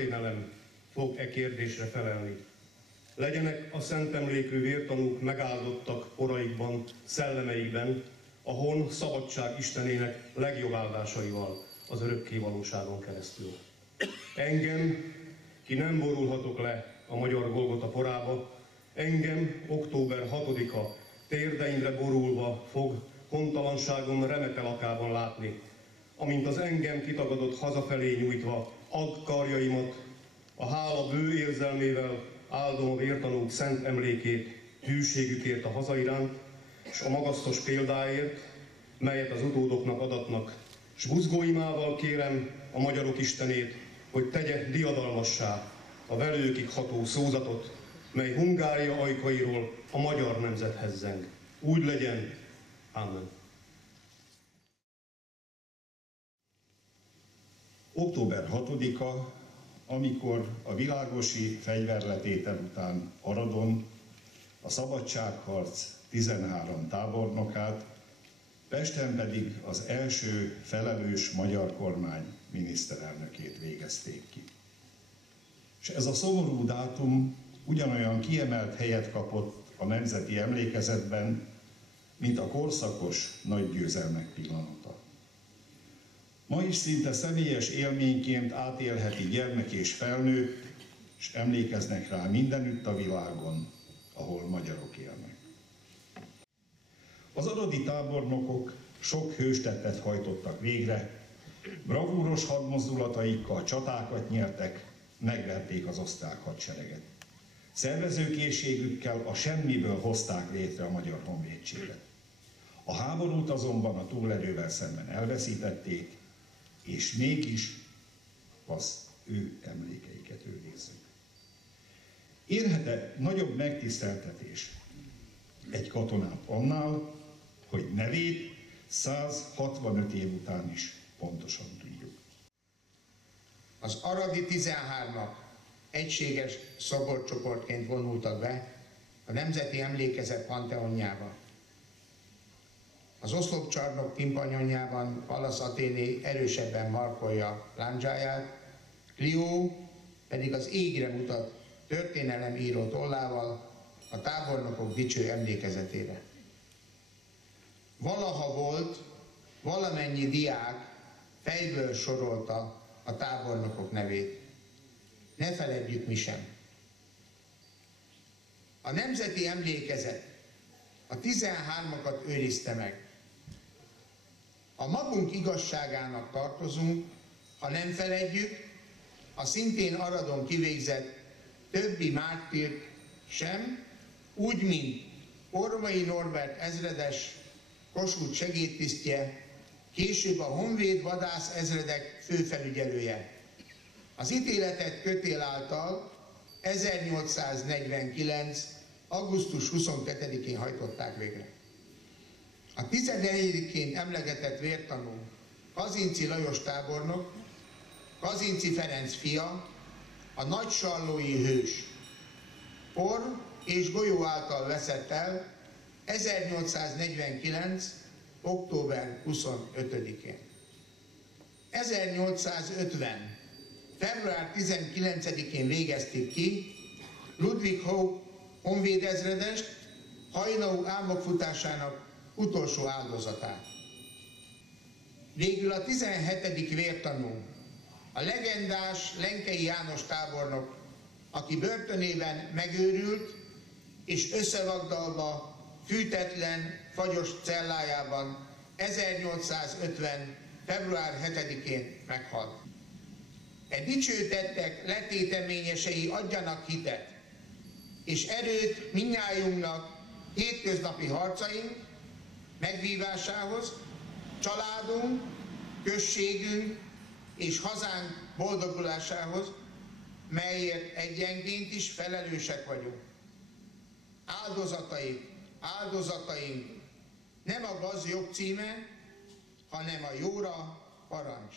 történelem fog e kérdésre felelni. Legyenek a szent emlékű vértanúk megáldottak koraikban, szellemeikben, a hon szabadság Istenének legjobb áldásaival az örökké valóságon keresztül. Engem, ki nem borulhatok le a magyar Golgota porába, engem október 6-a térdeimre borulva fog hontalanságom remetelakában látni, amint az engem kitagadott hazafelé nyújtva ad karjaimat, a hála bő érzelmével áldom a vértanúk szent emlékét hűségükért a haza iránt, és a magasztos példáért, melyet az utódoknak adatnak, s buzgóimával kérem a magyarok Istenét, hogy tegye diadalmassá a velőkig ható szózatot, mely Hungária ajkairól a magyar nemzethez zeng. Úgy legyen. Amen. Október 6-a, amikor a világosi fegyverletétel után Aradon a szabadságharc 13 tábornokát, Pesten pedig az első felelős magyar kormány miniszterelnökét végezték ki. És ez a szomorú dátum ugyanolyan kiemelt helyet kapott a nemzeti emlékezetben, mint a korszakos nagy győzelmek pillanata. Ma is szinte személyes élményként átélheti gyermek és felnőtt, és emlékeznek rá mindenütt a világon, ahol magyarok élnek. Az aradi tábornokok sok hőstettet hajtottak végre, bravúros hadmozdulataikkal csatákat nyertek, megverték az osztrák hadsereget. Szervezőkészségükkel a semmiből hozták létre a magyar honvédséget. A háborút azonban a túlerővel szemben elveszítették, és mégis az ő emlékeiket őrizzük. Érhet-e nagyobb megtiszteltetés egy katonát annál, hogy nevét 165 év után is pontosan tudjuk? Az aradi 13-ak egységes szoborcsoportként vonultak be a Nemzeti Emlékezet panteonjába. Az oszlopcsarnok timpanonjában Pallas Athéné erősebben markolja lándzsáját, Clio pedig az égre mutat történelemíró tollával a tábornokok dicső emlékezetére. Valaha volt, valamennyi diák fejből sorolta a tábornokok nevét. Ne feledjük mi sem. A Nemzeti Emlékezet a 13-akat őrizte meg. A magunk igazságának tartozunk, ha nem feledjük, a szintén Aradon kivégzett többi mártírt sem, úgy, mint Orvai Norbert ezredes Kossuth segédtisztje, később a honvéd vadász ezredek főfelügyelője. Az ítéletet kötél által 1849. augusztus 22-én hajtották végre. A 14-én emlegetett vértanú Kazinczy Lajos tábornok, Kazinczy Ferenc fia, a nagysallói hős, por és golyó által veszett el 1849. október 25-én. 1850. február 19-én végezték ki Ludwig Hope honvédezredest, hajnalú álmokfutásának utolsó áldozatát. Végül a 17. vértanú, a legendás Lenkei János tábornok, aki börtönében megőrült és összevagdalva, fűtetlen, fagyos cellájában 1850. február 7-én meghalt. E dicső tettek letéteményesei adjanak hitet és erőt mindnyájunknak hétköznapi harcaink megvívásához, családunk, községünk és hazánk boldogulásához, melyért egyenként is felelősek vagyunk. Áldozataink nem a gaz jogcíme, hanem a jóra parancs.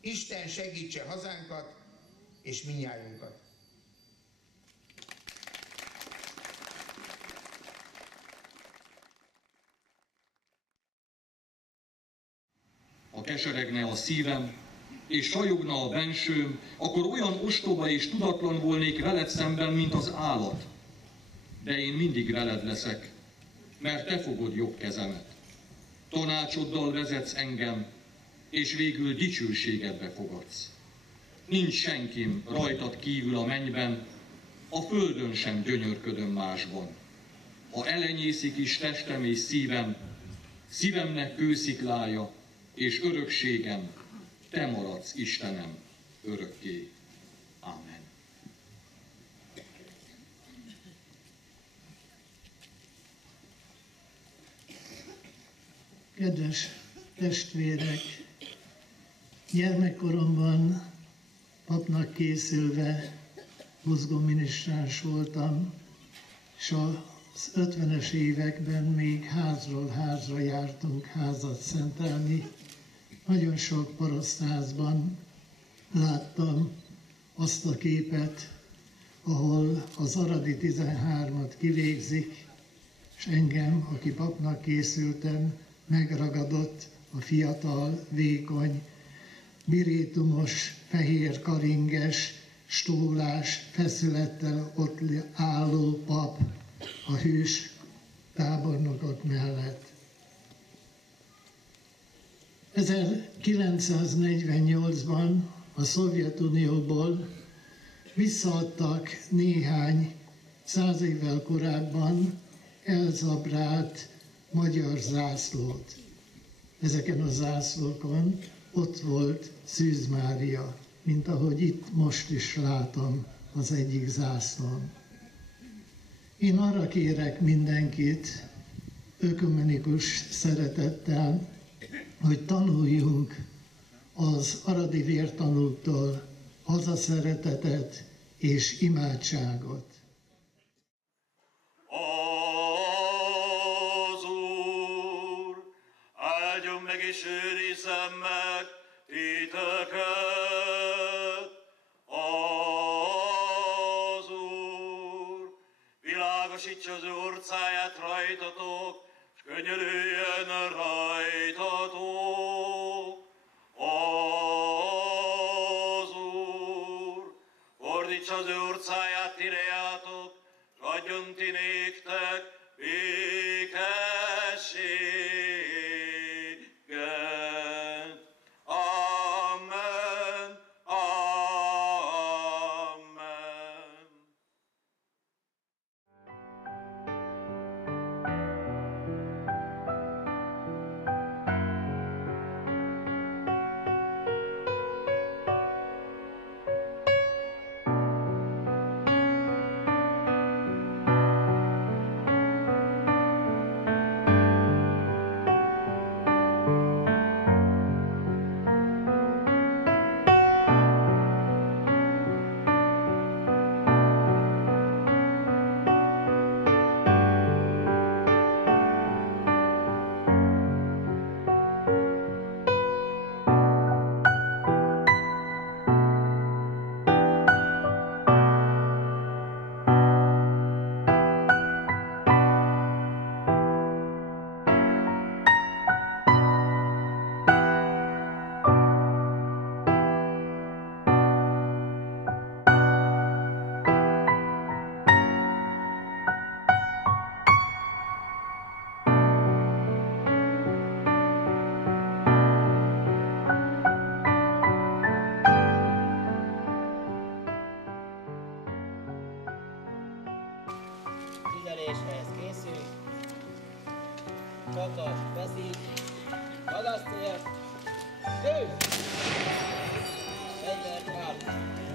Isten segítse hazánkat és mindnyájunkat. Ha keseregne a szívem, és sajogna a bensőm, akkor olyan ostoba és tudatlan volnék veled szemben, mint az állat. De én mindig veled leszek, mert te fogod jobb kezemet. Tanácsoddal vezetsz engem, és végül dicsőségedbe fogadsz. Nincs senkim rajtad kívül a mennyben, a földön sem gyönyörködöm másban. Ha elenyészik is testem és szívem, szívemnek kősziklája és örökségem, te maradsz, Istenem, örökké. Ámen. Kedves testvérek, gyermekkoromban papnak készülve buzgóminisztráns voltam, és az 50-es években még házról házra jártunk házat szentelni. Nagyon sok parasztházban láttam azt a képet, ahol az aradi 13-at kivégzik, és engem, aki papnak készültem, megragadott a fiatal, vékony, birétumos, fehér karinges, stólás, feszülettel ott álló pap a hős tábornokok mellett. 1948-ban a Szovjetunióból visszaadtak néhány 100 évvel korábban elzabrált magyar zászlót. Ezeken a zászlókon ott volt Szűz Mária, mint ahogy itt most is látom az egyik zászlón. Én arra kérek mindenkit ökumenikus szeretettel, hogy tanuljunk az aradi vértanúktól hazaszeretetet és imádságot. Az Úr áldjon meg és őrizzen meg titeket. Az Úr világosítsa az orcáját rajtatok, és könyörüljön rajtatok. Az Úr fordítsa az orcáját tirejátok, és adjon ti néktek békességet. Amen. Amen. Tüzeléshez készül, Kakas veszít, magasztért, gő! Fegyvert áll!